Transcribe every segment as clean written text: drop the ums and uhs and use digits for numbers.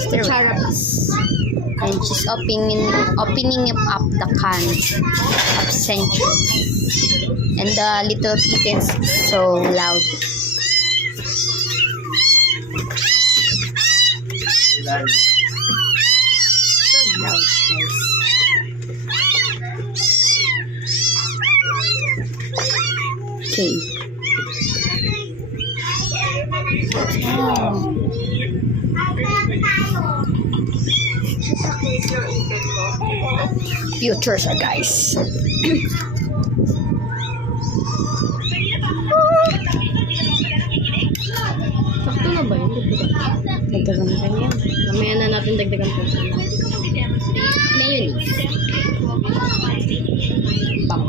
steroids. And she's opening up the can of Century. And the little kittens so loud. So loud, guys. Okay. Oh. Future siya, guys. Sakto na ba yun? Dagdagan na yan. Mamaya na natin dagdagan po. Mayonnaise. Bam.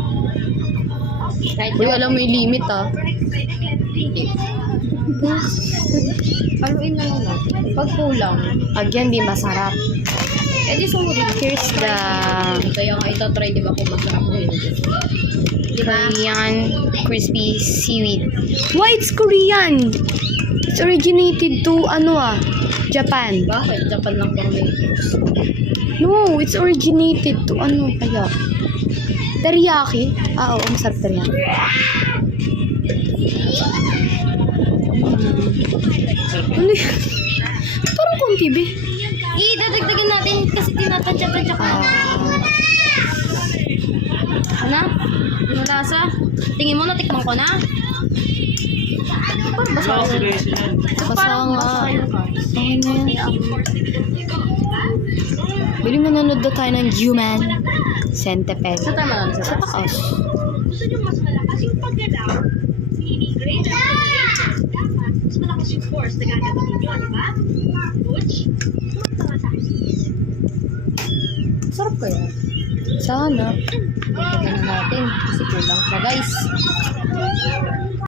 Kahit Uy, alam mo yung limit ah. haluin na lang natin. Pag kulang, Again, di masarap. eh di sorry. Here's the Kaya nga itatry, di ba, kung masarap o hindi. Korean crispy seaweed. Why it's Korean? It's originated to Japan. Bakit? Japan lang bang may No, it's originated to kaya? Teriyaki? Oo, masarap teriyaki. Ano yan? Parang konti, be. dadagdagan natin kasi tinatansya-tansya ka. Ano? Ano lasa? Tingin mo, natikman ko na? Parang basa ko. Basa nga. Okay na yan. Bili manonood na tayo ng Human Centipede. Sa tama lang Sa taas. Gusto nyo mas malakas yung paggalaw? Mini Granger Dapat mas malakas yung force na gagawin nyo, di ba? Butch, tumatama sa akin. Sarap kaya. Sana. Dagdagan na natin kasi kulang pa, guys.